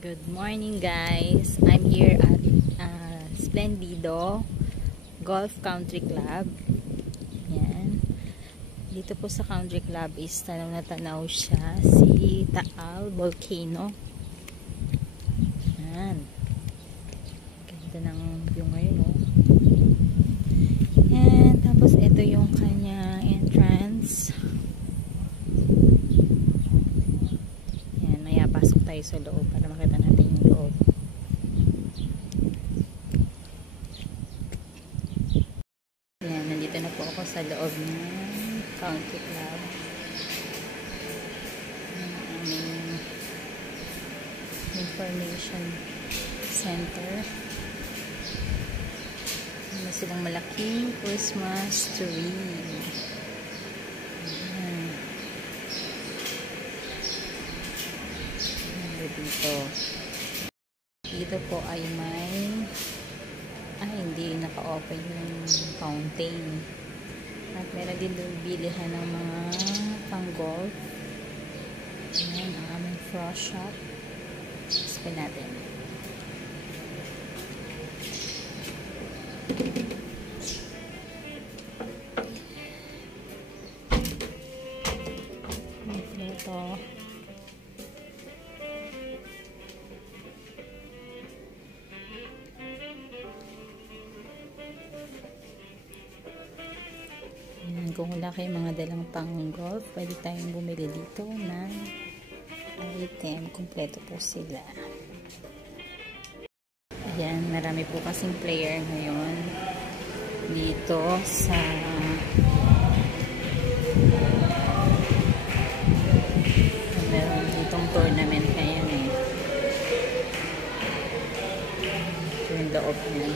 Good morning guys, I'm here at Splendido Golf Country Club. Yan. Dito po sa Country Club is tanaw na tanaw siya si Taal Volcano. Yan. Ganda ng view ngayon, oh. Yan. Tapos ito yung kanya entrance. Yan. Maya pasok tayo sa loob para makita natin yung loob. Yan. Nandito na po ako sa loob ng Country Club. Information Center. May silang malaking Christmas tree. Ayan. Dito po ay may hindi naka-open yung fountain. At meron din doon bilihan ng mga pang-golf. Ayan ang aming frost shop. Spin natin. Ito. Ayan, kung wala kayong mga dalang pang-golf, pwede tayong bumili dito ng item. Kompleto po sila. Ayan, marami po kasing player ngayon dito sa meron ditong tournament ngayon, eh. Ito yung loob niya.